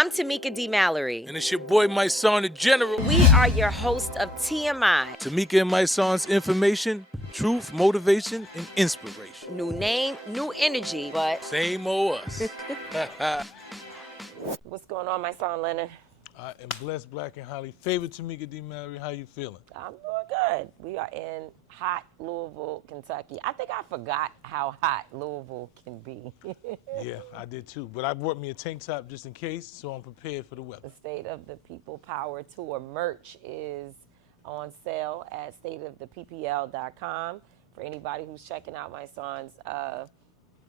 I'm Tamika D. Mallory. And it's your boy Mysonne, the General. We are your host of TMI. Tamika and Mysonne's information, truth, motivation, and inspiration. New name, new energy, but same old us. What's going on, Mysonne Leonard? I am blessed, black, and highly favored. Tamika D. Mallory, how you feeling? I'm doing good. We are in hot Louisville, Kentucky. I think I forgot how hot Louisville can be. Yeah, I did too. But I brought me a tank top just in case, so I'm prepared for the weather. The State of the People Power Tour merch is on sale at stateoftheppl.com for anybody who's checking out Mysonne's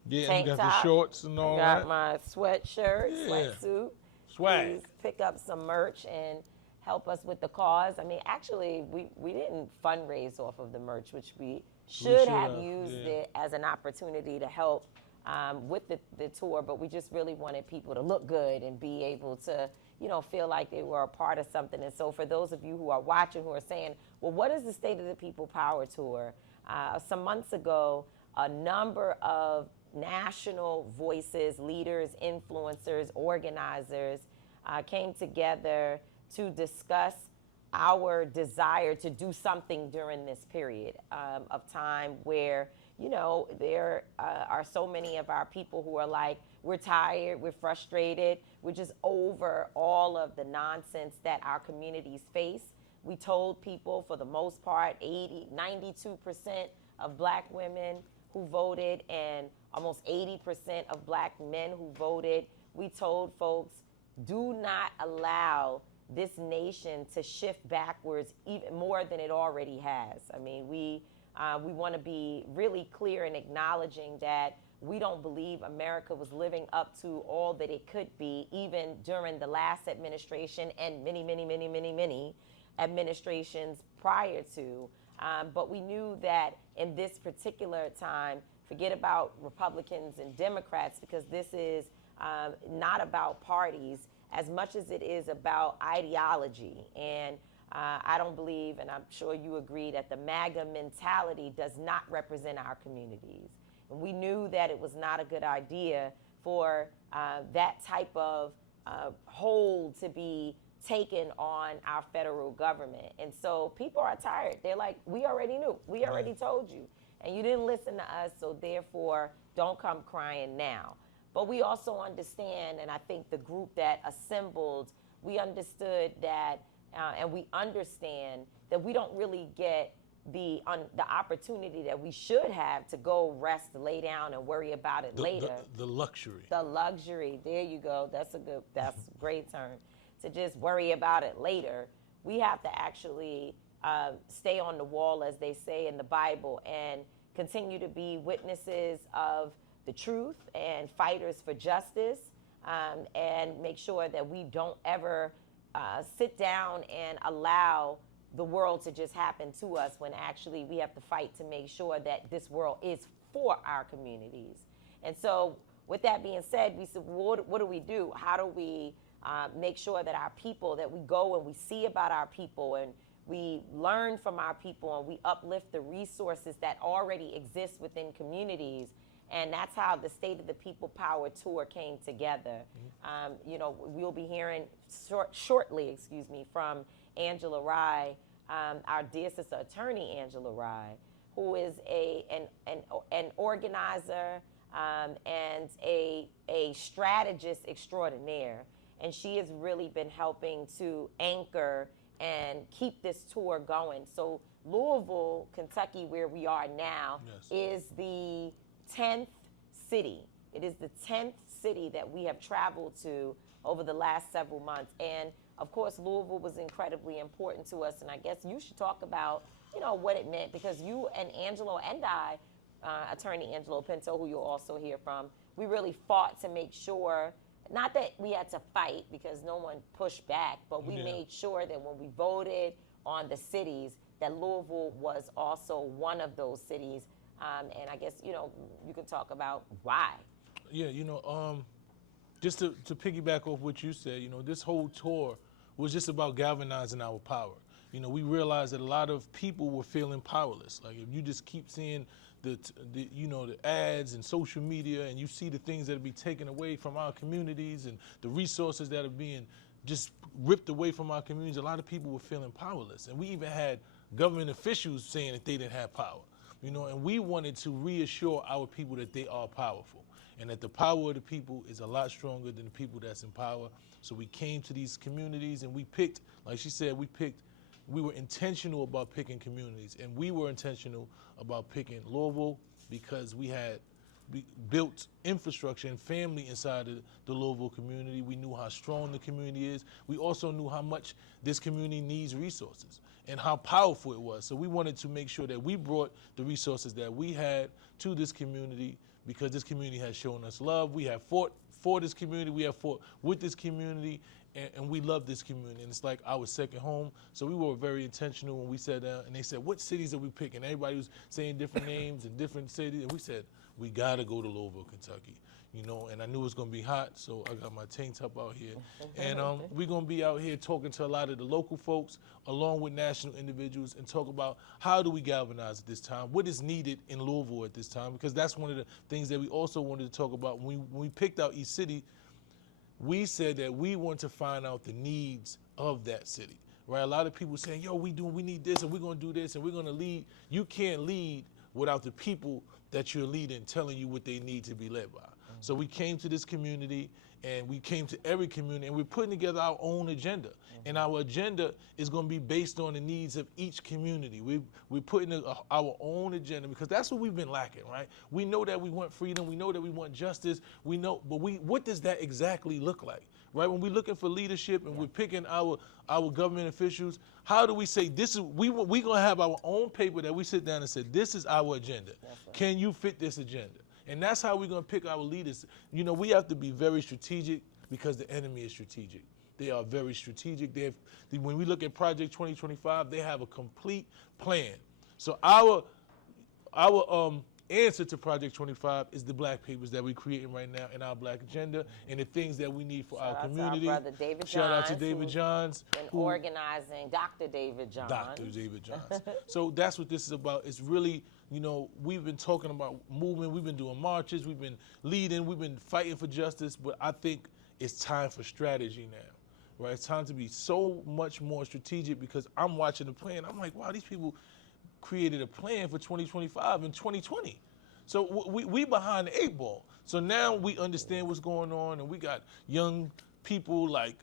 yeah, tank you got top. the shorts and all I got that. my sweatshirt, sweatsuit. Swag. Please pick up some merch and help us with the cause. I mean, actually, we didn't fundraise off of the merch, which we should have used it as an opportunity to help with the tour, but we just really wanted people to look good and be able to, you know, feel like they were a part of something. And so for those of you who are watching, who are saying, well, what is the State of the People Power Tour? Some months ago, a number of national voices, leaders, influencers, organizers came together to discuss our desire to do something during this period of time where, you know, there are so many of our people who are like, we're tired, we're frustrated, we're just over all of the nonsense that our communities face. We told people, for the most part, 92% of black women who voted and almost 80% of black men who voted. We told folks, do not allow this nation to shift backwards even more than it already has. I mean, we want to be really clear in acknowledging that we don't believe America was living up to all that it could be, even during the last administration and many, many, many, many, many administrations prior to. But we knew that in this particular time, forget about Republicans and Democrats, because this is not about parties as much as it is about ideology. And I don't believe, and I'm sure you agree, that the MAGA mentality does not represent our communities. And we knew that it was not a good idea for that type of hold to be taken on our federal government. And so people are tired. They're like, we already knew. We already told you. And you didn't listen to us, so therefore, don't come crying now. But we also understand, and I think the group that assembled, we understood that, and we understand that we don't really get the opportunity that we should have to go rest, lay down, and worry about it later. The luxury. The luxury. There you go. That's a great term. To just worry about it later. We have to actually stay on the wall, as they say in the Bible, and continue to be witnesses of the truth and fighters for justice, and make sure that we don't ever sit down and allow the world to just happen to us, when actually we have to fight to make sure that this world is for our communities. And so with that being said, we said, what do we do? How do we make sure that our people, that we go and we see about our people and we learn from our people and we uplift the resources that already exist within communities? And that's how the State of the People Power Tour came together. You know, we'll be hearing shortly, from Angela Rye, our dear sister attorney Angela Rye, who is an organizer and a strategist extraordinaire. And she has really been helping to anchor and keep this tour going. So Louisville, Kentucky, where we are now, is the 10th city. It is the 10th city that we have traveled to over the last several months. And of course, Louisville was incredibly important to us. And I guess you should talk about, you know, what it meant, because you and Angelo and I, attorney Angelo Pinto, who you'll also hear from, we really fought to make sure, not that we had to fight because no one pushed back, but we made sure that when we voted on the cities, that Louisville was also one of those cities. And I guess, you know, you can talk about why. Yeah, you know, just to piggyback off what you said, you know, this whole tour was just about galvanizing our power. You know, we realized that a lot of people were feeling powerless. Like, if you just keep seeing the ads and social media, and you see the things that are being taken away from our communities and the resources that are being just ripped away from our communities, a lot of people were feeling powerless. And we even had government officials saying that they didn't have power. And we wanted to reassure our people that they are powerful and that the power of the people is a lot stronger than the people that's in power. So we came to these communities and we picked, like she said, we were intentional about picking communities, and we were intentional about picking Louisville because we built infrastructure and family inside of the Louisville community. We knew how strong the community is. We also knew how much this community needs resources and how powerful it was. So we wanted to make sure that we brought the resources that we had to this community because this community has shown us love. We have fought for this community. We have fought with this community. And we love this community, and it's like our second home. So we were very intentional when we sat down, and they said, what cities are we picking? Everybody was saying different names and different cities, and we said, we got to go to Louisville, Kentucky. And I knew it was going to be hot, so I got my tank top out here. And we're going to be out here talking to a lot of the local folks, along with national individuals, and talk about how do we galvanize at this time, what is needed in Louisville at this time, because that's one of the things that we also wanted to talk about. When we picked out each city, we said that we want to find out the needs of that city, right? A lot of people saying, yo, we need this, and we're going to do this, and we're going to lead. You can't lead without the people that you're leading telling you what they need to be led by. So we came to this community, and we came to every community, and we're putting together our own agenda. And our agenda is going to be based on the needs of each community. We're putting our own agenda because that's what we've been lacking, right? We know that we want freedom. We know that we want justice. We know, but what does that exactly look like, right? When we're looking for leadership and we're picking our government officials, how do we say this is, we're going to have our own paper that we sit down and say, this is our agenda. Right. Can you fit this agenda? And that's how we're going to pick our leaders. We have to be very strategic because the enemy is strategic. They are very strategic. When we look at Project 2025, they have a complete plan. So our answer to Project 25 is the black papers that we're creating right now in our black agenda and the things that we need for our community. Shout out to our brother David Johns. Shout out to David Johns. Organizing Dr. David Johns. Dr. David Johns. So that's what this is about. It's really, we've been talking about movement. We've been doing marches. We've been leading. We've been fighting for justice. But I think it's time for strategy now. Right, it's time to be so much more strategic because I'm watching the plan. I'm like, wow, these people created a plan for 2025 and 2020. So we behind the 8 ball. So now we understand what's going on, and we got young people like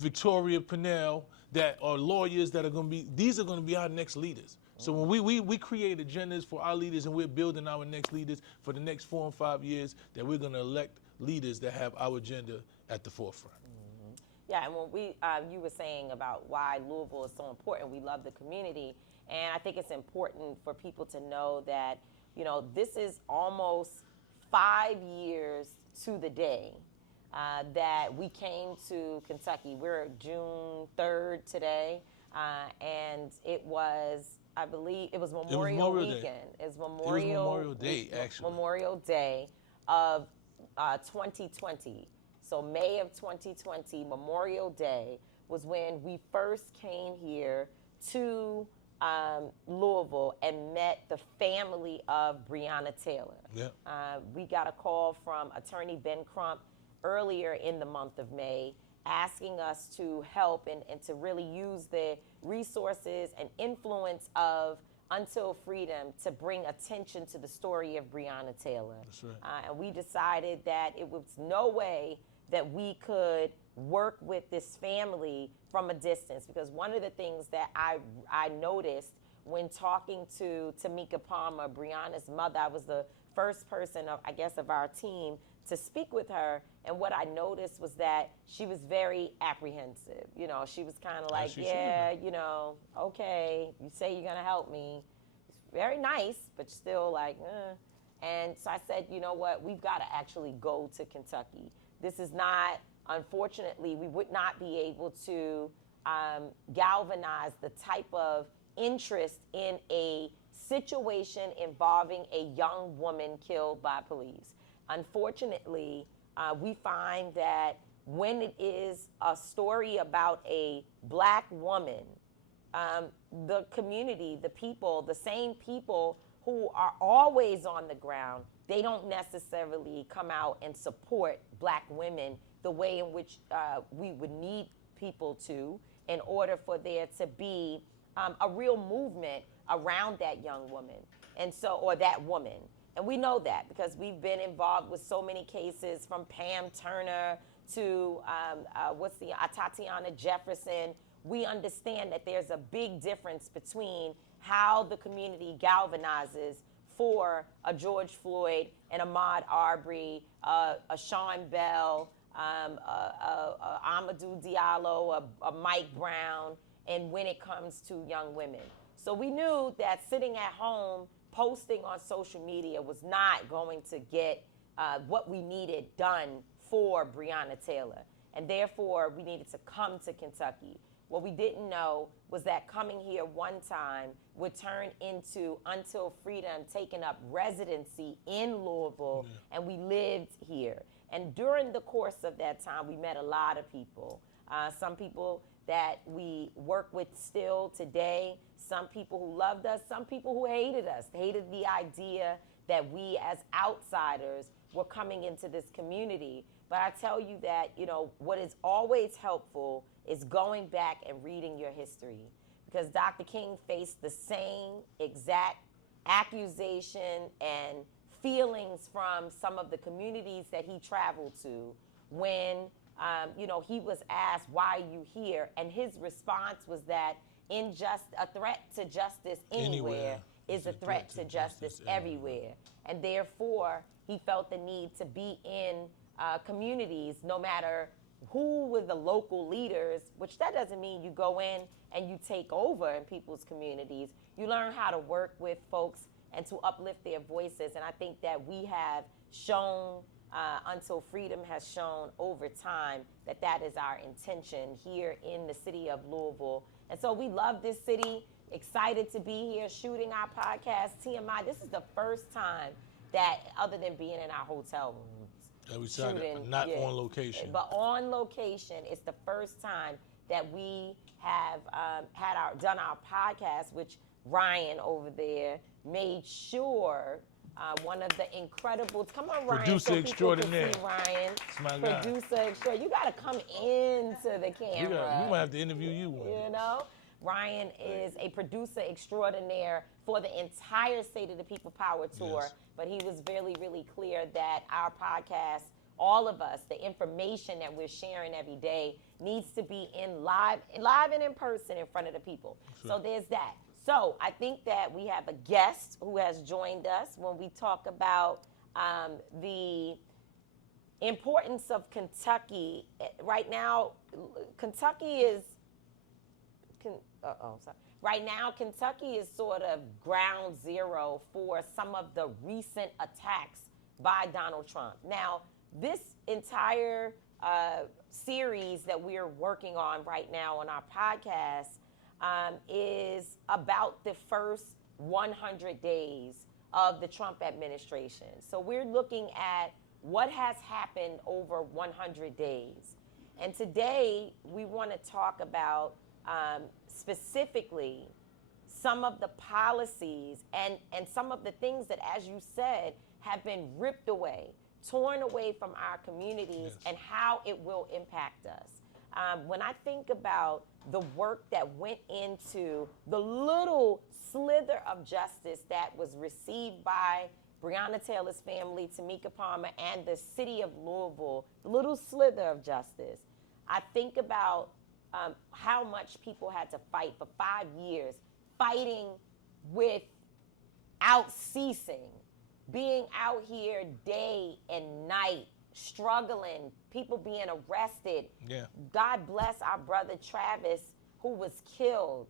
Victoria Pinnell that are lawyers that are going to be, these are going to be our next leaders. So when we create agendas for our leaders and we're building our next leaders for the next 4 and 5 years, that we're going to elect leaders that have our agenda at the forefront. Yeah, and when you were saying about why Louisville is so important, we love the community, and I think it's important for people to know that, this is almost 5 years to the day that we came to Kentucky. We're June 3rd today, and it was, I believe, it was Memorial Weekend. It was Memorial Day, actually. Memorial Day of 2020. So May of 2020, Memorial Day, was when we first came here to Louisville and met the family of Breonna Taylor. Yeah. We got a call from Attorney Ben Crump earlier in the month of May asking us to help and to really use the resources and influence of Until Freedom to bring attention to the story of Breonna Taylor. That's right. And we decided that it was no way that we could work with this family from a distance, because one of the things that I noticed when talking to Tamika Palmer, Breonna's mother, I was the first person of our team to speak with her, and what I noticed was that she was very apprehensive. She was kind of like, okay, you say you're gonna help me. It's very nice, but still like, And so I said, you know what, we've got to actually go to Kentucky. This is not, unfortunately, we would not be able to galvanize the type of interest in a situation involving a young woman killed by police. Unfortunately, we find that when it is a story about a black woman, the community, the people, the same people who who are always on the ground, they don't necessarily come out and support black women the way in which we would need people to in order for there to be a real movement around that young woman or that woman. And we know that because we've been involved with so many cases, from Pam Turner to Tatiana Jefferson. We understand that there's a big difference between how the community galvanizes for a George Floyd, an Ahmaud Arbery, a Sean Bell, Amadou Diallo, a Mike Brown, and when it comes to young women. So we knew that sitting at home posting on social media was not going to get what we needed done for Breonna Taylor. And therefore, we needed to come to Kentucky. What we didn't know was that coming here one time would turn into, until freedom, taking up residency in Louisville, and we lived here. And during the course of that time, we met a lot of people. Some people that we work with still today, some people who loved us, some people who hated us, hated the idea that we as outsiders were coming into this community. But I tell you that, what is always helpful is going back and reading your history, because Dr. King faced the same exact accusation and feelings from some of the communities that he traveled to when, he was asked, why are you here? And his response was that a threat to justice anywhere is a threat to justice everywhere. And therefore, he felt the need to be in communities, no matter who were the local leaders, which that doesn't mean you go in and you take over in people's communities. You learn how to work with folks and to uplift their voices. And I think that we have shown, Until Freedom has shown over time, that is our intention here in the city of Louisville. And so we love this city, excited to be here shooting our podcast, TMI. This is the first time that, other than being in our hotel rooms, that we shooting, not on location. But on location, it's the first time that we have done our podcast, which Ryan over there made sure, one of the incredible, come on, Ryan, producer extraordinaire. Ryan, it's my guy. Producer extraordinaire. You got to come into the camera. We might have to interview you one. Ryan is a producer extraordinaire for the entire State of the People Power Tour, yes. But he was really, really clear that our podcast, all of us, the information that we're sharing every day needs to be live and in person in front of the people. Sure. So there's that. So I think that we have a guest who has joined us when we talk about the importance of Kentucky. Right now, Kentucky is sort of ground zero for some of the recent attacks by Donald Trump. Now, this entire series that we're working on right now on our podcast is about the first 100 days of the Trump administration. So we're looking at what has happened over 100 days. And today we want to talk about specifically some of the policies and some of the things that, as you said, have been ripped away, torn away from our communities, yes. And how it will impact us. When I think about the work that went into the little slither of justice that was received by Breonna Taylor's family, Tamika Palmer, and the city of Louisville, the little slither of justice, I think about how much people had to fight for 5 years, fighting without ceasing, being out here day and night, struggling, people being arrested. Yeah. God bless our brother Travis, who was killed.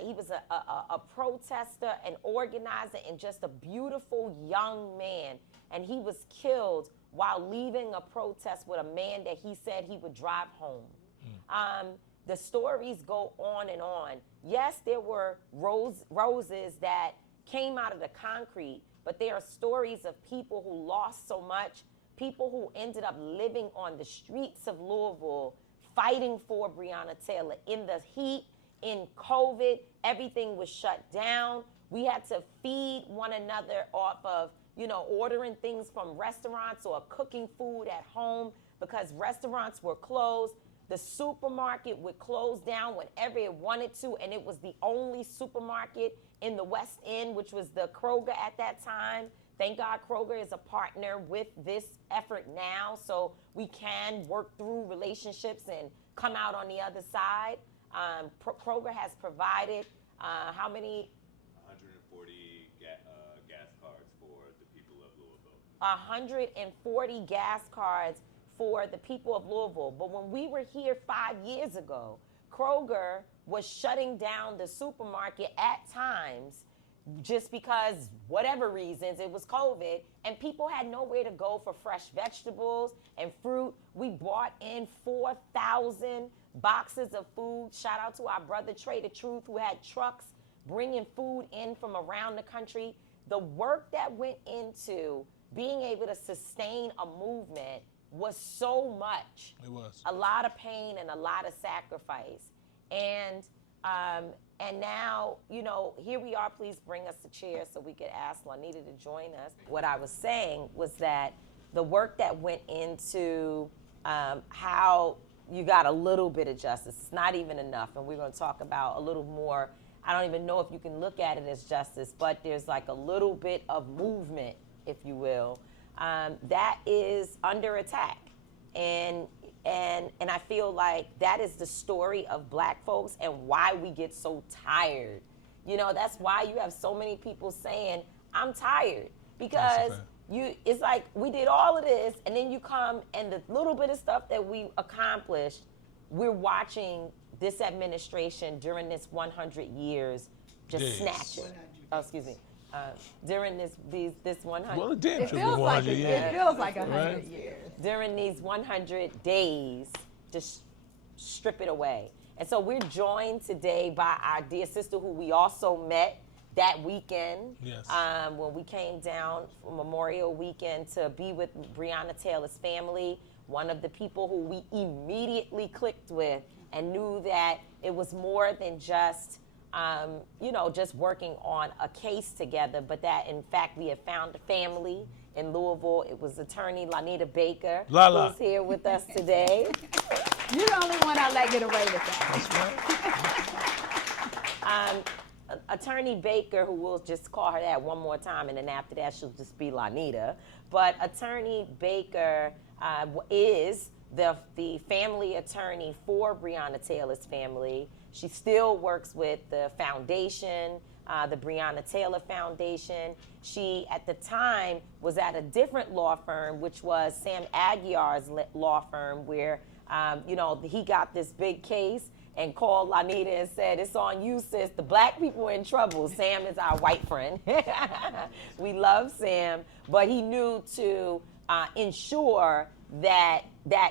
He was a protester, an organizer, and just a beautiful young man. And he was killed while leaving a protest with a man that he said he would drive home. The stories go on and on. Yes, there were roses that came out of the concrete, but there are stories of people who lost so much, people who ended up living on the streets of Louisville, fighting for Breonna Taylor in the heat, in COVID. Everything was shut down. We had to feed one another off of, ordering things from restaurants or cooking food at home because restaurants were closed. The supermarket would close down whenever it wanted to, and it was the only supermarket in the West End, which was the Kroger at that time. Thank God Kroger is a partner with this effort now, so we can work through relationships and come out on the other side. Kroger has provided how many? 140 gas cards for the people of Louisville. 140 gas cards for the people of Louisville. But when we were here 5 years ago, Kroger was shutting down the supermarket at times just because whatever reasons, it was COVID, and people had nowhere to go for fresh vegetables and fruit. We brought in 4,000 boxes of food. Shout out to our brother Trey the Truth, who had trucks bringing food in from around the country. The work that went into being able to sustain a movement was so much. It was. A lot of pain and a lot of sacrifice. And now, here we are. Please bring us a chair so we could ask Lanita to join us. What I was saying was that the work that went into how you got a little bit of justice, it's not even enough, and we're going to talk about a little more. I don't even know if you can look at it as justice, but there's like a little bit of movement, if you will, that is under attack. And I feel like that is the story of Black folks and why we get so tired. That's why you have so many people saying, I'm tired. Because it's like we did all of this, and then you come and the little bit of stuff that we accomplished, we're watching this administration during this 100 years just snatch it. Oh, excuse me. During this 100. Well, it damn It sure feels been like 100 years. it feels like 100 Right. years. During these 100 days, just strip it away. And so we're joined today by our dear sister who we also met that weekend. Yes. When we came down for Memorial Weekend to be with Breonna Taylor's family, one of the people who we immediately clicked with and knew that it was more than just just working on a case together, but that in fact we had found a family in Louisville. It was attorney Lanita Baker, Lala, who's here with us today. You're the only one I let get away with that. That's right. Attorney Baker, who we'll just call her that one more time, and then after that she'll just be Lanita. But Attorney Baker is the family attorney for Breonna Taylor's family. She still works with the foundation, the Breonna Taylor Foundation. She, at the time, was at a different law firm, which was Sam Aguiar's law firm, where, he got this big case and called Lanita and said, it's on you, sis. The Black people are in trouble. Sam is our white friend. We love Sam, but he knew to ensure that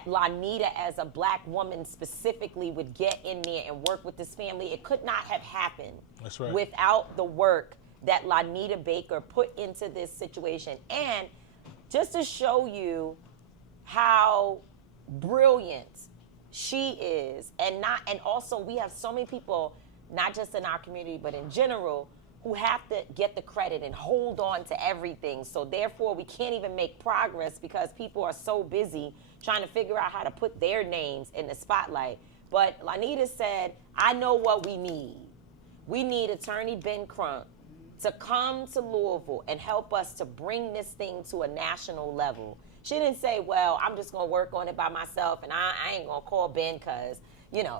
Lanita, as a Black woman specifically, would get in there and work with this family. It could not have happened That's right. without the work that Lanita Baker put into this situation. And just to show you how brilliant she is, and also we have so many people, not just in our community, but in general, who have to get the credit and hold on to everything. So therefore, we can't even make progress because people are so busy trying to figure out how to put their names in the spotlight. But Lanita said, I know what we need. We need Attorney Ben Crump to come to Louisville and help us to bring this thing to a national level. She didn't say, well, I'm just going to work on it by myself and I ain't going to call Ben because,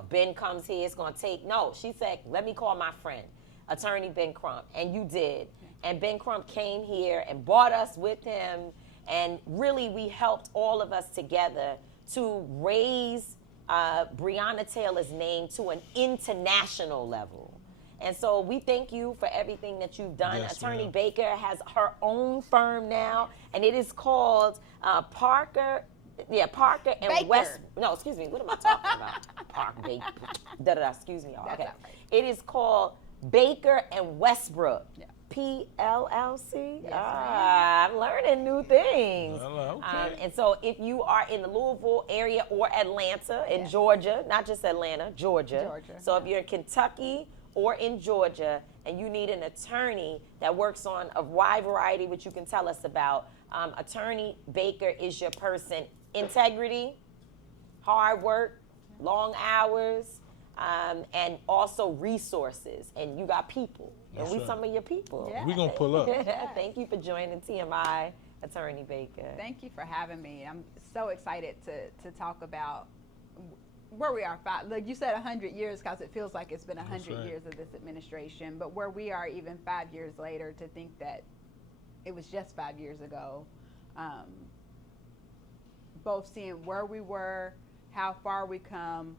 Ben comes here, it's going to take. No, she said, let me call my friend, Attorney Ben Crump. And you did. And Ben Crump came here and brought us with him. And really, we helped all of us together to raise Breonna Taylor's name to an international level. And so we thank you for everything that you've done. Yes, Attorney ma'am. Baker has her own firm now, and it is called Parker and Baker. West. No, excuse me. What am I talking about? Parker Baker. Excuse me, y'all. That's Okay. all right. It is called Baker and Westbrook. Yeah. PLLC. Yes, I'm learning new things. Well, okay. And so if you are in the Louisville area or Atlanta in Yeah. Georgia, not just Atlanta, Georgia. Georgia, So if yeah. you're in Kentucky or in Georgia, and you need an attorney that works on a wide variety, which you can tell us about, Attorney Baker is your person. Integrity, hard work, long hours, and also resources. And you got people. That's and we right. some of your people. Yeah. We're going to pull up. Thank you for joining TMI, Attorney Baker. Thank you for having me. I'm so excited to talk about where we are. Like you said, 100 years, because it feels like it's been 100 right. years of this administration. But where we are even 5 years later, to think that it was just 5 years ago, both seeing where we were, how far we come,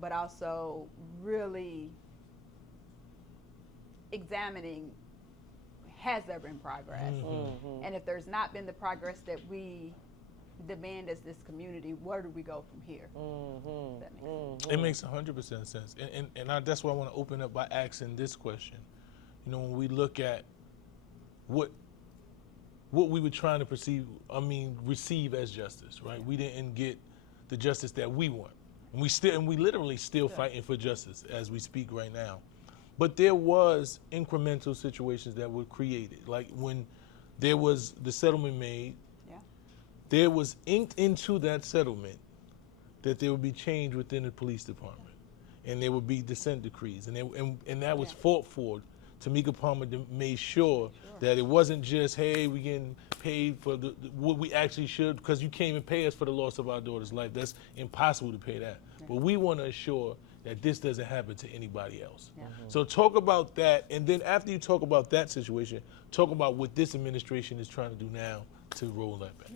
but also really examining, has there been progress? Mm-hmm. And if there's not been the progress that we demand as this community, where do we go from here? Mm-hmm. That makes sense. It makes 100% sense. And that's why I want to open up by asking this question. You know, when we look at what we were trying to receive as justice, right? We didn't get the justice that we want. And we literally still fighting for justice as we speak right now. But there was incremental situations that were created. Like when there was the settlement made, there was inked into that settlement that there would be change within the police department, and there would be dissent decrees, and that was fought for. Tamika Palmer made sure that it wasn't just, hey, we getting paid for what we actually should, because you can't even pay us for the loss of our daughter's life. That's impossible to pay that. But we want to assure that this doesn't happen to anybody else. So talk about that, and then after you talk about that situation, talk about what this administration is trying to do now to roll that back.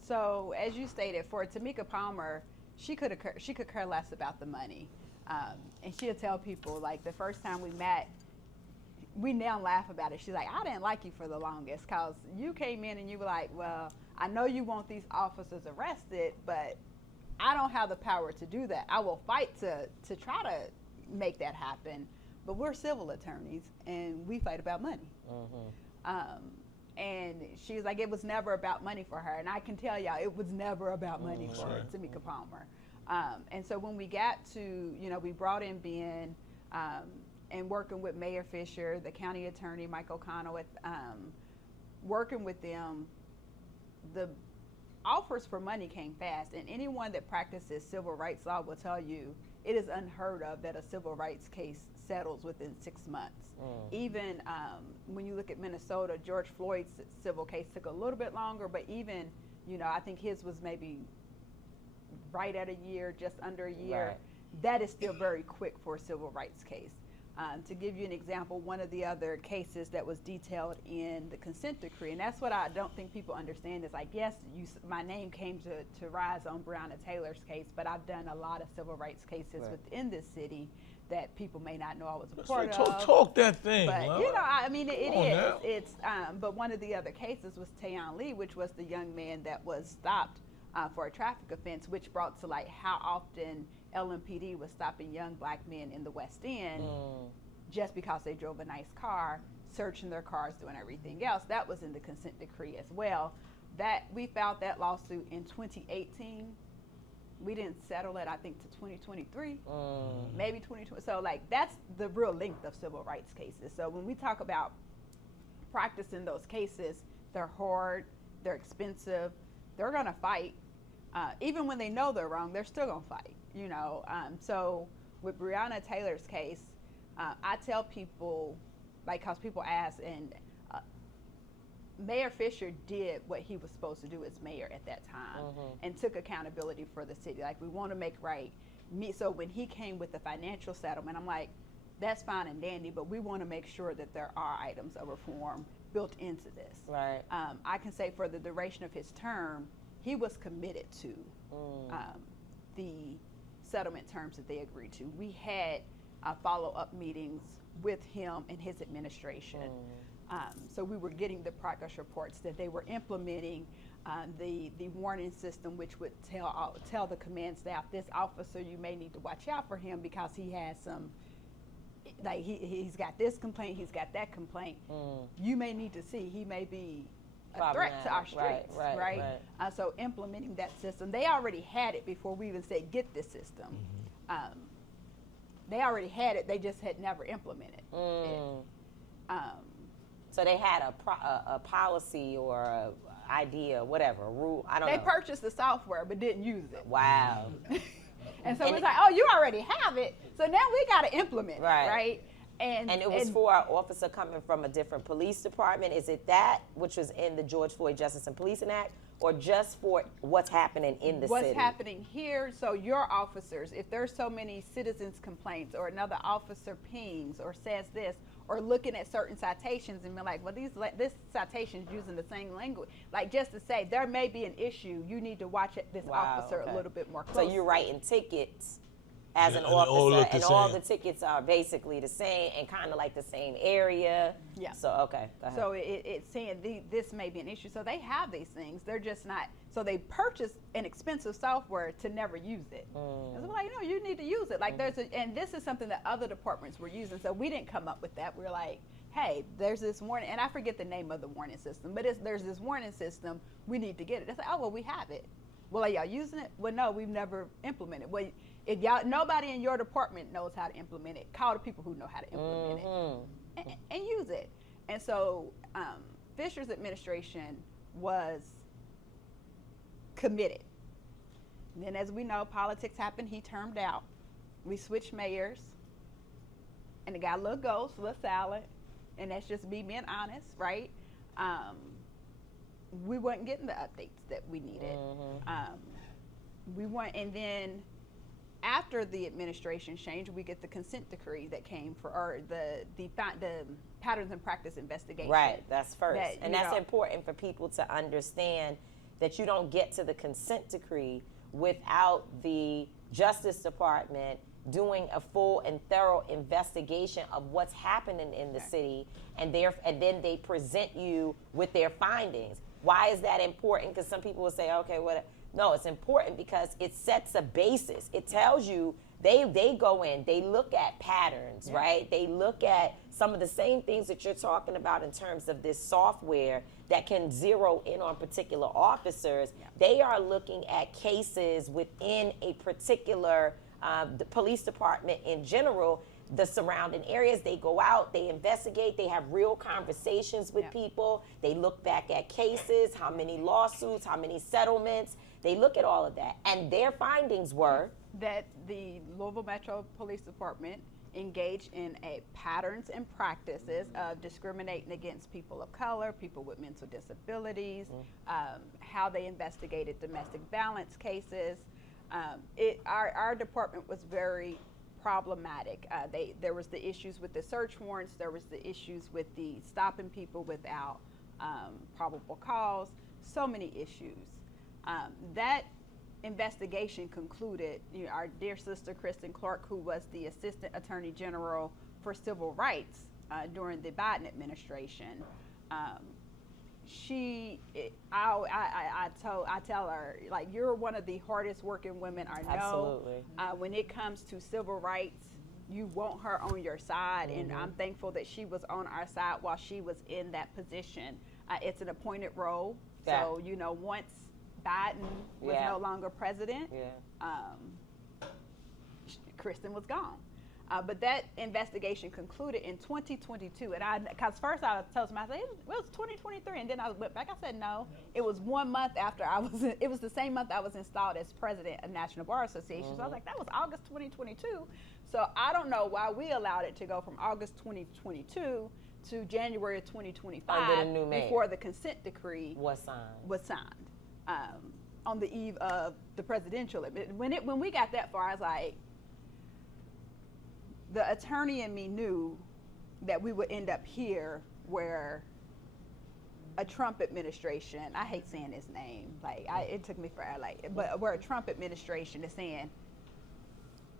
So as you stated, for Tamika Palmer, she could care less about the money, and she'll tell people, like, the first time we met, we now laugh about it. She's like, I didn't like you for the longest, because you came in and you were like, well, I know you want these officers arrested, but I don't have the power to do that. I will fight to try to make that happen, but we're civil attorneys and we fight about money. And she was like, it was never about money for her. And I can tell y'all, it was never about money for Tamika Palmer. And so when we got to, we brought in Ben, and working with Mayor Fisher, the county attorney, Mike O'Connell, working with them, the offers for money came fast. And anyone that practices civil rights law will tell you it is unheard of that a civil rights case settles within 6 months. Even when you look at Minnesota, George Floyd's civil case took a little bit longer, but even, I think his was maybe right at a year, just under a year. Right. That is still very quick for a civil rights case. To give you an example, one of the other cases that was detailed in the consent decree, and that's what I don't think people understand, is like, yes, my name came to rise on Breonna Taylor's case, but I've done a lot of civil rights cases within this city that people may not know I was a part of. Talk that thing. But, Love. it is. It's, but one of the other cases was Tayon Lee, which was the young man that was stopped for a traffic offense, which brought to light how often LMPD was stopping young black men in the West End just because they drove a nice car, searching their cars, doing everything else. That was in the consent decree as well. That we filed that lawsuit in 2018. We didn't settle it, I think, to 2023, maybe 2020. So, like, that's the real length of civil rights cases. So when we talk about practicing those cases, they're hard, they're expensive, they're gonna fight. Even when they know they're wrong, they're still gonna fight. So with Breonna Taylor's case, I tell people, like, cause people ask, and Mayor Fisher did what he was supposed to do as mayor at that time, and took accountability for the city. Like, we want to make right. So when he came with the financial settlement, I'm like, that's fine and dandy, but we want to make sure that there are items of reform built into this. Right. I can say for the duration of his term, he was committed to the settlement terms that they agreed to. We had follow-up meetings with him and his administration. So we were getting the progress reports that they were implementing, the warning system, which would tell the command staff, this officer, you may need to watch out for him because he has some, like, he's got this complaint, he's got that complaint. You may need to see, he may be a threat to our streets, right? So implementing that system, they already had it before we even said get this system. They already had it. They just had never implemented it. So they had a policy or a idea, whatever, a rule. I don't know. They purchased the software but didn't use it. Wow. And so it's like, oh, you already have it. So now we got to implement it, right? And it was for an officer coming from a different police department. Is it that which was in the George Floyd Justice and Policing Act, or just for what's happening in the city? What's happening here? So your officers, if there's so many citizens complaints, or another officer pings or says this, or looking at certain citations and be like, well, this citation is using the same language. Like, just to say there may be an issue, you need to watch this officer a little bit more closely. So you're writing tickets as an officer, and all the tickets are basically the same and kind of like the same area. Yeah. So, okay, go ahead. So it's saying this may be an issue. So they have these things. They're just not. So they purchased an expensive software to never use it. And so like, no, you need to use it. Like and this is something that other departments were using. So we didn't come up with that. We were like, hey, there's this warning, and I forget the name of the warning system, but there's this warning system. We need to get it. It's like, oh, well, we have it. Well, are y'all using it? Well, no, we've never implemented. Well, if nobody in your department knows how to implement it, call the people who know how to implement it and use it. And so Fisher's administration was committed. And then, as we know, politics happened. He termed out. We switched mayors, and it got a little ghost, a little salad, and that's just me being honest, right? We weren't getting the updates that we needed. We weren't, and then after the administration changed, we get the consent decree that came for the patterns and practice investigation. Right, that's first. And that's important for people to understand, that you don't get to the consent decree without the Justice Department doing a full and thorough investigation of what's happening in the city, and then they present you with their findings. Why is that important? Because some people will say, okay, what? No, it's important because it sets a basis. It tells you, they go in, they look at patterns, right? They look at some of the same things that you're talking about in terms of this software that can zero in on particular officers. They are looking at cases within a particular the police department in general, the surrounding areas. They go out, they investigate, they have real conversations with people. They look back at cases, how many lawsuits, how many settlements. They look at all of that. And their findings were that the Louisville Metro Police Department engaged in patterns and practices of discriminating against people of color, people with mental disabilities, how they investigated domestic violence cases. Our department was very problematic. There was the issues with the search warrants. There was the issues with the stopping people without probable cause. So many issues. That investigation concluded. Our dear sister Kristen Clark, who was the Assistant Attorney General for Civil Rights during the Biden administration, I tell her, like, you're one of the hardest working women I know. Absolutely. When it comes to civil rights, you want her on your side, and I'm thankful that she was on our side while she was in that position. It's an appointed role, so once Biden was no longer president, Kristen was gone. But that investigation concluded in 2022, and because first I told myself it was 2023, and then I went back. I said no, it was 1 month after it was the same month I was installed as president of National Bar Association. So I was like, that was August 2022. So I don't know why we allowed it to go from August 2022 to January of 2025 before the consent decree was signed on the eve of the presidential. When we got that far, I was like, the attorney in me knew that we would end up here where a Trump administration, I hate saying his name, it took me forever, but where a Trump administration is saying,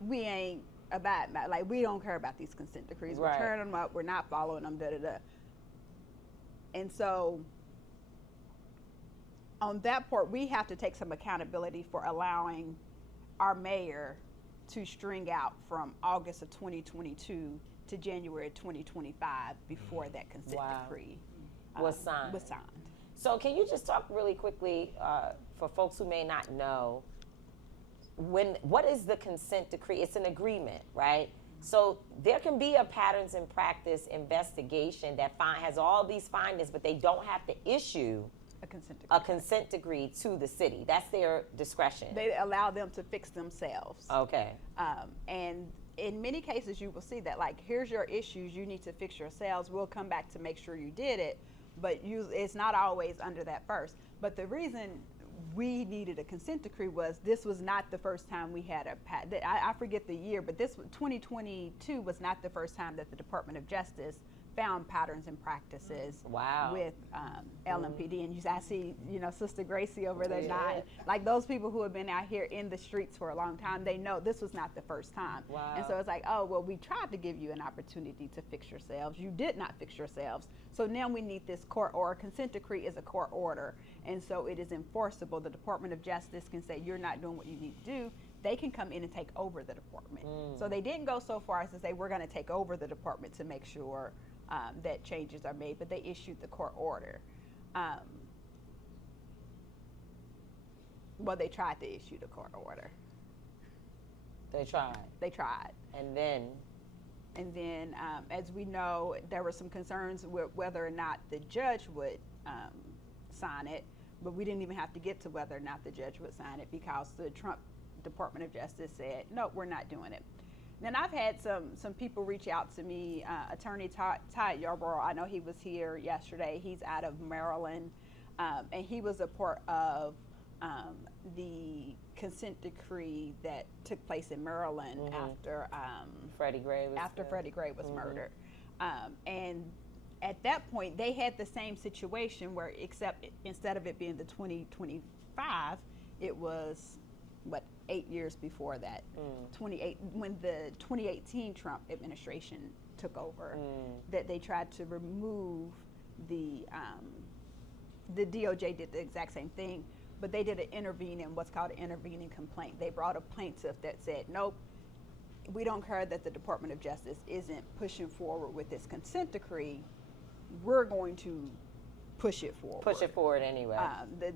we ain't about, we don't care about these consent decrees. We're turning them up, we're not following them, And so on that part, we have to take some accountability for allowing our mayor to string out from August of 2022 to January 2025 before that consent decree was signed. So can you just talk really quickly for folks who may not know, what is the consent decree? It's an agreement, right? So there can be a patterns and practice investigation that has all these findings, but they don't have to issue a consent decree to the city. That's their discretion. They allow them to fix themselves. Okay. And in many cases, you will see that, like, here's your issues, you need to fix yourselves. We'll come back to make sure you did it, but it's not always under that first. But the reason we needed a consent decree was this was not the first time we had I forget the year, but 2022 was not the first time that the Department of Justice found patterns and practices with LMPD. And I see, Sister Gracie over there nodding. Like, those people who have been out here in the streets for a long time, they know this was not the first time. Wow. And so it's like, oh, well, we tried to give you an opportunity to fix yourselves. You did not fix yourselves. So now we need this court order. Consent decree is a court order. And so it is enforceable. The Department of Justice can say, you're not doing what you need to do. They can come in and take over the department. So they didn't go so far as to say, we're going to take over the department to make sure that changes are made, but they issued the court order. Well, they tried to issue the court order. They tried. And then, as we know, there were some concerns with whether or not the judge would sign it, but we didn't even have to get to whether or not the judge would sign it because the Trump Department of Justice said, no, we're not doing it. Then I've had some people reach out to me. Attorney Todd Yarborough, I know he was here yesterday. He's out of Maryland, and he was a part of the consent decree that took place in Maryland after Freddie Gray was murdered. And at that point, they had the same situation where, except instead of it being the 2025, it was 8 years before that, when the 2018 Trump administration took over, that they tried to remove the DOJ did the exact same thing, but they did what's called an intervening complaint. They brought a plaintiff that said, nope, we don't care that the Department of Justice isn't pushing forward with this consent decree. We're going to push it forward anyway.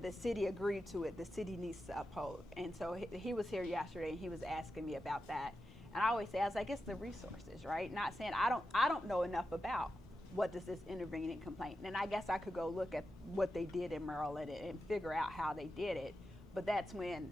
The city agreed to it. The city needs to uphold. And so he was here yesterday, and he was asking me about that. And I always say, I was like, it's the resources, right? Not saying I don't know enough about what does this intervening complaint. And I guess I could go look at what they did in Maryland and figure out how they did it. But that's when,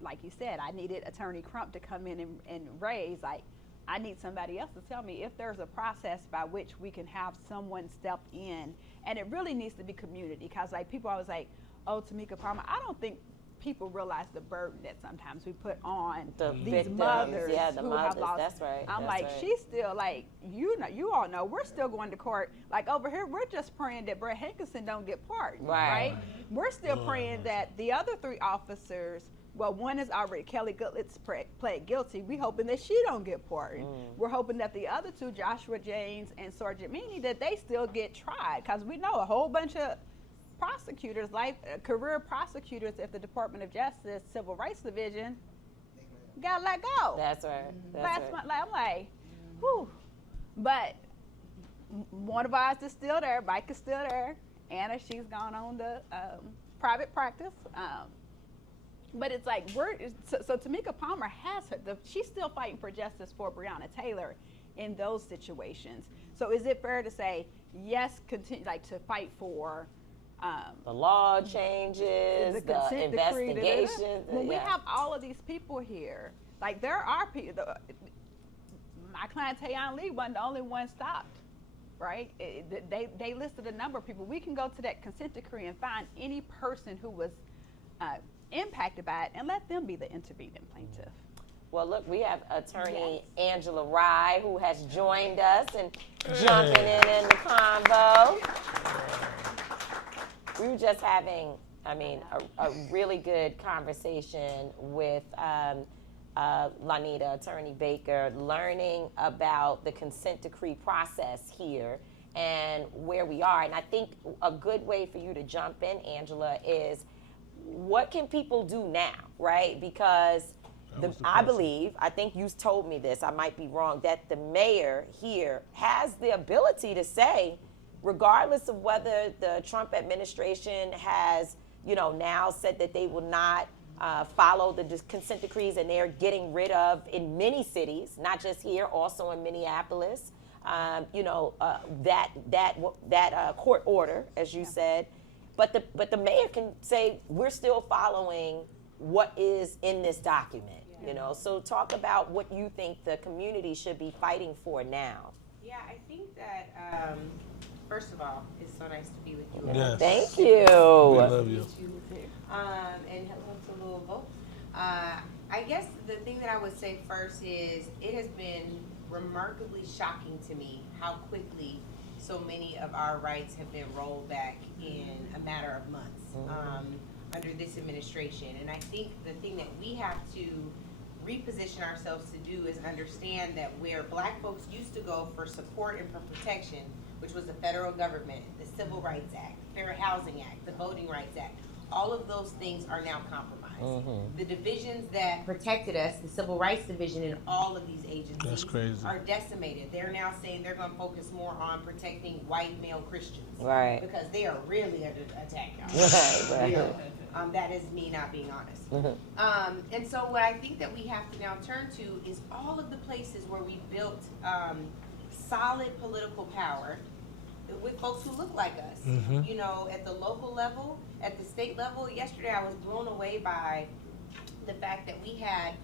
like you said, I needed Attorney Crump to come in and raise, like, I need somebody else to tell me if there's a process by which we can have someone step in. And it really needs to be community, because like people always like, oh, Tamika Palmer, I don't think people realize the burden that sometimes we put on these victims, mothers who have lost. That's right. I'm like, she's still like, you all know, we're still going to court. Like over here, we're just praying that Brett Hankinson don't get pardoned, right? We're still praying that the other 3 officers, well, one is already, Kelly Goodlet's pled guilty. We hoping that she don't get pardoned. We're hoping that the other 2, Joshua James and Sergeant Meany, that they still get tried, because we know a whole bunch of prosecutors, like career prosecutors at the Department of Justice Civil Rights Division, got let go. That's right. I'm like, whew. But one of ours is still there. Mike is still there. Anna, she's gone on to private practice. But it's like, so Tamika Palmer has she's still fighting for justice for Breonna Taylor in those situations. So is it fair to say, yes, continue to fight for the law changes, the investigations? When we have all of these people here, like there are people, my client Tayon Lee wasn't the only one stopped, right? They listed a number of people. We can go to that consent decree and find any person who was impacted by it and let them be the intervening plaintiff. Well, look, we have attorney Angela Rye, who has joined us and jumping in the convo. We were just having, a really good conversation with Lanita, Attorney Baker, learning about the consent decree process here and where we are. And I think a good way for you to jump in, Angela, is what can people do now, right? Because I think you told me this, I might be wrong, that the mayor here has the ability to say, regardless of whether the Trump administration has, now said that they will not follow the consent decrees, and they're getting rid of in many cities, not just here, also in Minneapolis. That court order, as you said, but the mayor can say we're still following what is in this document. So talk about what you think the community should be fighting for now. Yeah, I think that first of all, it's so nice to be with you. Yes. Thank you. We love you. And hello to Louisville. I guess the thing that I would say first is it has been remarkably shocking to me how quickly so many of our rights have been rolled back in a matter of months under this administration. And I think the thing that we have to reposition ourselves to do is understand that where Black folks used to go for support and for protection, which was the federal government, the Civil Rights Act, the Fair Housing Act, the Voting Rights Act, all of those things are now compromised. The divisions that protected us, the Civil Rights Division in all of these agencies, are decimated. They're now saying they're going to focus more on protecting white male Christians. Right. Because they are really under attack, y'all. Right. That is me not being honest. And so what I think that we have to now turn to is all of the places where we built solid political power with folks who look like us. At the local level, at the state level. Yesterday I was blown away by the fact that we had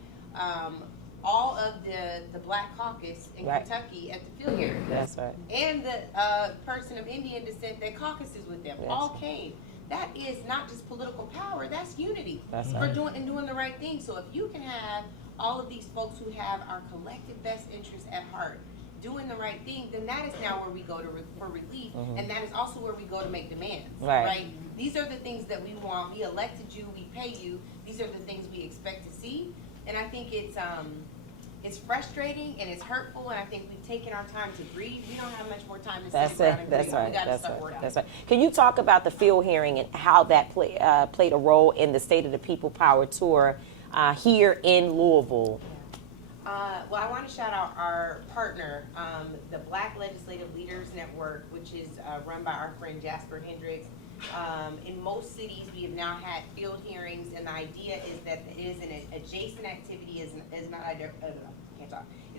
all of the Black caucus in Kentucky at the field hearing. That's right. And the person of Indian descent that caucuses with them all came. That is not just political power, that's unity for doing the right thing. So if you can have all of these folks who have our collective best interests at heart doing the right thing, then that is now where we go for relief, and that is also where we go to make demands, right? These are the things that we want. We elected you, we pay you. These are the things we expect to see, and I think it's frustrating and it's hurtful, and I think we've taken our time to breathe. We don't have much more time to sit around and breathe. We got to start working. That's right. Can you talk about the field hearing and how that played a role in the State of the People Power Tour here in Louisville? Well, I want to shout out our partner, the Black Legislative Leaders Network, which is run by our friend Jasper Hendricks. In most cities, we have now had field hearings, and the idea is that it is an adjacent activity. It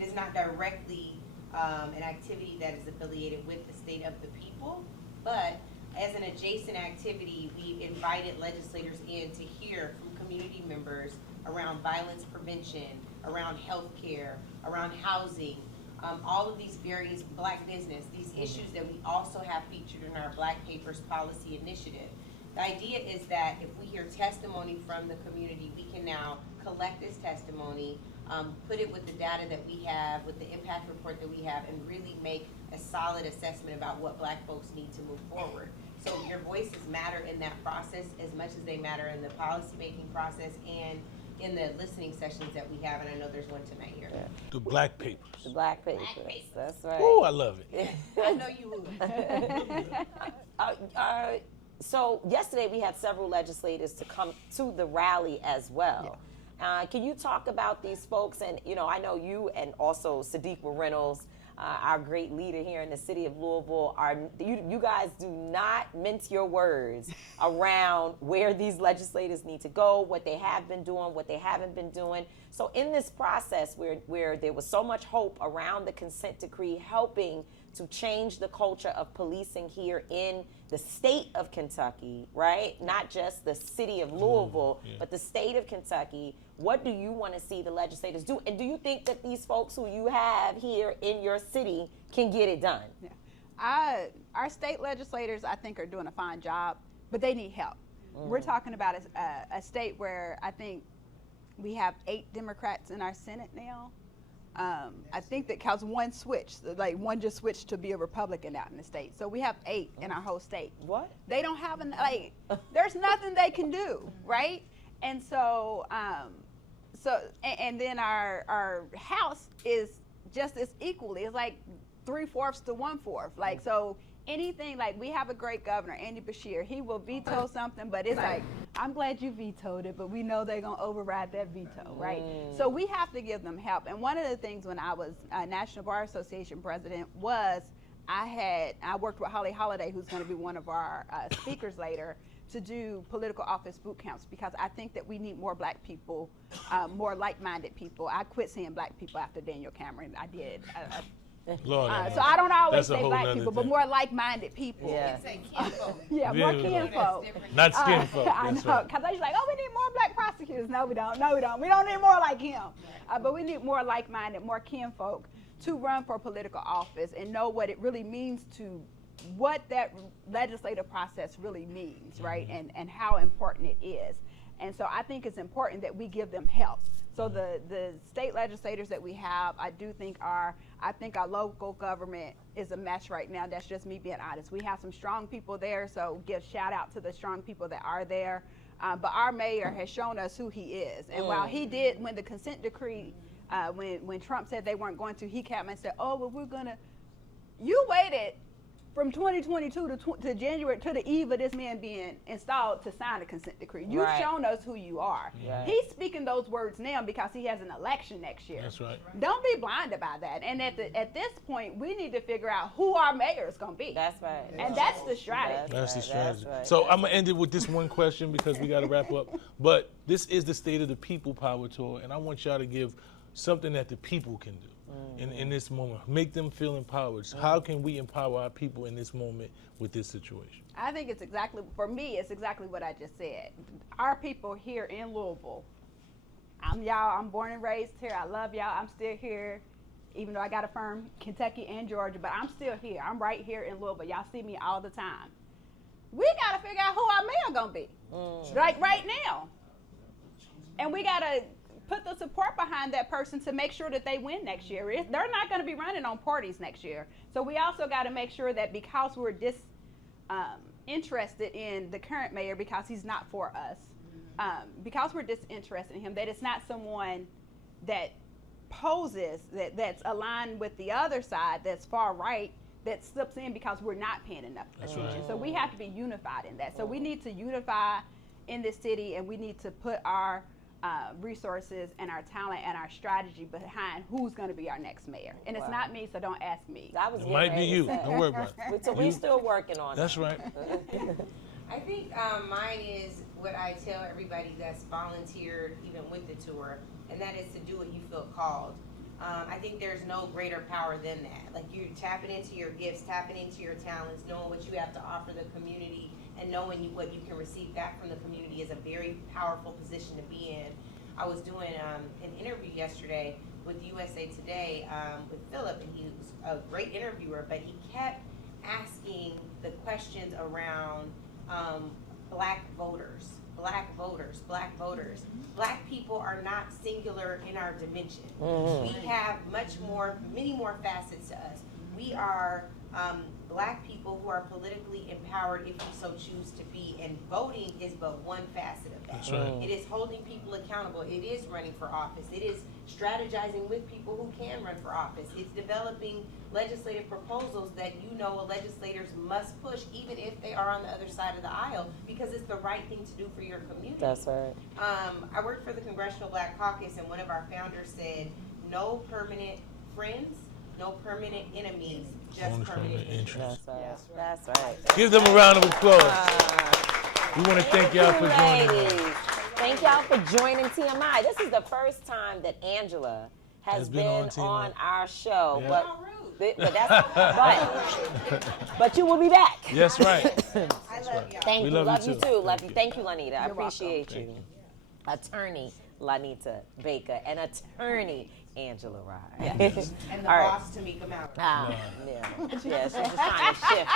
is not directly an activity that is affiliated with the state of the people, but as an adjacent activity, we invited legislators in to hear from community members around violence prevention, around health care, around housing, all of these various Black business, these issues that we also have featured in our Black Papers Policy Initiative. The idea is that if we hear testimony from the community, we can now collect this testimony, put it with the data that we have, with the impact report that we have, and really make a solid assessment about what Black folks need to move forward. So your voices matter in that process as much as they matter in the policy-making process and in the listening sessions that we have, and I know there's one tonight here. The Black Papers. The Black Papers. That's right. Oh, I love it. I know you would. So yesterday we had several legislators to come to the rally as well. Can you talk about these folks? And I know you and also Sadiq Reynolds, our great leader here in the city of Louisville, you guys do not mince your words around where these legislators need to go, what they have been doing, what they haven't been doing. So in this process where there was so much hope around the consent decree helping to change the culture of policing here in the state of Kentucky, right? Not just the city of Louisville, but the state of Kentucky. What do you want to see the legislators do? And do you think that these folks who you have here in your city can get it done? Our state legislators, I think, are doing a fine job, but they need help. We're talking about a state where I think we have 8 Democrats in our Senate now. I think that because one just switched to be a Republican out in the state. So we have 8 in our whole state. What? They don't have there's nothing they can do, right? And so, and then our House is just as equally. It's like 3/4 to 1/4. So anything, we have a great governor, Andy Beshear. He will veto something, but it's I'm glad you vetoed it, but we know they're going to override that veto, right? So we have to give them help. And one of the things when I was National Bar Association president was I worked with Holly Holliday, who's going to be one of our speakers later, to do political office boot camps, because I think that we need more black people, more like-minded people. I quit saying black people after Daniel Cameron. I did. Lord, So I don't always that's a say whole black nother people, but thing. more like-minded people. Yeah. Say kinfolk. Yeah, Yeah, more yeah. kinfolk. Not skin folk. I That's know, right. because I was like, oh, we need more black prosecutors. No, we don't. No, we don't. We don't need more like him. But we need more like-minded, more kinfolk to run for political office and know what it really means to, what that legislative process really means, right? And how important it is. And so I think it's important that we give them help. So the state legislators that we have, I think our local government is a mess right now. That's just me being honest. We have some strong people there, so give shout out to the strong people that are there. But our mayor has shown us who he is. And while he did, when the consent decree, when Trump said they weren't going to, he came and said, oh, well, we're gonna, you waited from 2022 to January, to the eve of this man being installed, to sign the consent decree. You've shown us who you are. Right. He's speaking those words now because he has an election next year. That's right. Don't be blinded by that. And at this point, we need to figure out who our mayor is going to be. That's right. And that's the strategy. That's the right, strategy. that's right. So I'm gonna end it with this one question because we gotta wrap up. But this is the State of the People Power Tour, and I want y'all to give something that the people can do in this moment. Make them feel empowered. So how can we empower our people in this moment with this situation? I think it's exactly, for me, it's exactly what I just said. Our people here in Louisville, I'm born and raised here. I love y'all. I'm still here, even though I got a firm Kentucky and Georgia, but I'm still here. I'm right here in Louisville. Y'all see me all the time. We got to figure out who our mayor going to be, like right now. And we got to put the support behind that person to make sure that they win next year. They're not going to be running on parties next year. So we also got to make sure that because we're disinterested in the current mayor, because he's not for us, because we're disinterested in him, that it's not someone that poses, that's aligned with the other side, that's far right, that slips in because we're not paying enough attention. right. So we have to be unified in that. So we need to unify in this city, and we need to put our resources and our talent and our strategy behind who's going to be our next mayor. And it's not me, so don't ask me. I was It getting might be ready to you. say. Don't worry about it. So we're still working on That's it. right. I think mine is what I tell everybody that's volunteered even with the tour, and that is to do what you feel called. I think there's no greater power than that. Like, you're tapping into your gifts, tapping into your talents, knowing what you have to offer the community, and knowing what you can receive back from the community is a very powerful position to be in. I was doing an interview yesterday with USA Today with Philip, and he was a great interviewer, but he kept asking the questions around black voters. Black people are not singular in our dimension. We have many more facets to us. We are black people who are politically empowered if we so choose to be, and voting is but one facet of that. That's right. It is holding people accountable. It is running for office. It is strategizing with people who can run for office. It's developing legislative proposals that legislators must push, even if they are on the other side of the aisle, because it's the right thing to do for your community. That's right. I worked for the Congressional Black Caucus, and one of our founders said, no permanent friends, no permanent enemies, just Only permanent interests. That's right. That's right. Give them a round of applause. We want to thank y'all for joining Ladies. us. Thank y'all for joining TMI. This is the first time that Angela has been been on TMI. on our show. Yeah. But you will be back. Yes, right. I love y'all. Thank We you. love you Love you too. too. Love Thank you. you. Thank you, Lanita. I You're welcome. appreciate you. Thank Attorney Lanita Baker and attorney Angela Rye. And the All right. boss, Tamika Mallory. Yeah, she's just trying to shift.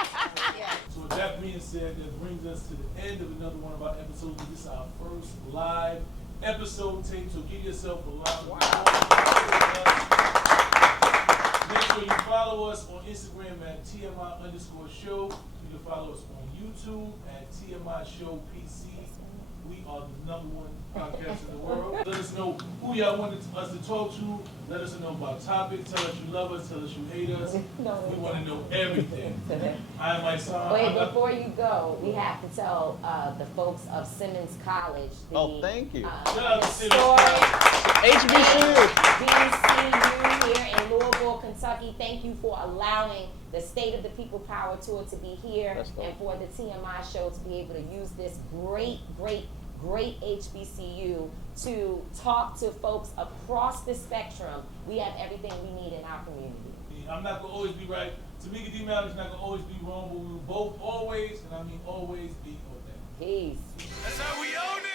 Yeah. So with that being said, that brings us to the end of another one of our episodes. This is our first live episode tape, so give yourself a lot of Make sure you follow us on Instagram at TMI_show. You can follow us on YouTube at TMI Show PC. We are the #1 podcast in the world. Let us know who y'all wanted us to talk to. Let us know about topics. Tell us you love us. Tell us you hate us. We want to know everything. I'm Mysonne. Wait, before you go, we have to tell the folks of Simmons College. Oh, thank you. Shout out to Simmons historic HBCU. HBCU here in Louisville, Kentucky. Kentucky, thank you for allowing the State of the People Power Tour to be here and for the TMI show to be able to use this great HBCU to talk to folks across the spectrum. We have everything we need in our community. I'm not going to always be right. Tamika D. Mallory's not going to always be wrong, but we will both always, and I mean always, be authentic. Peace. That's how we own it.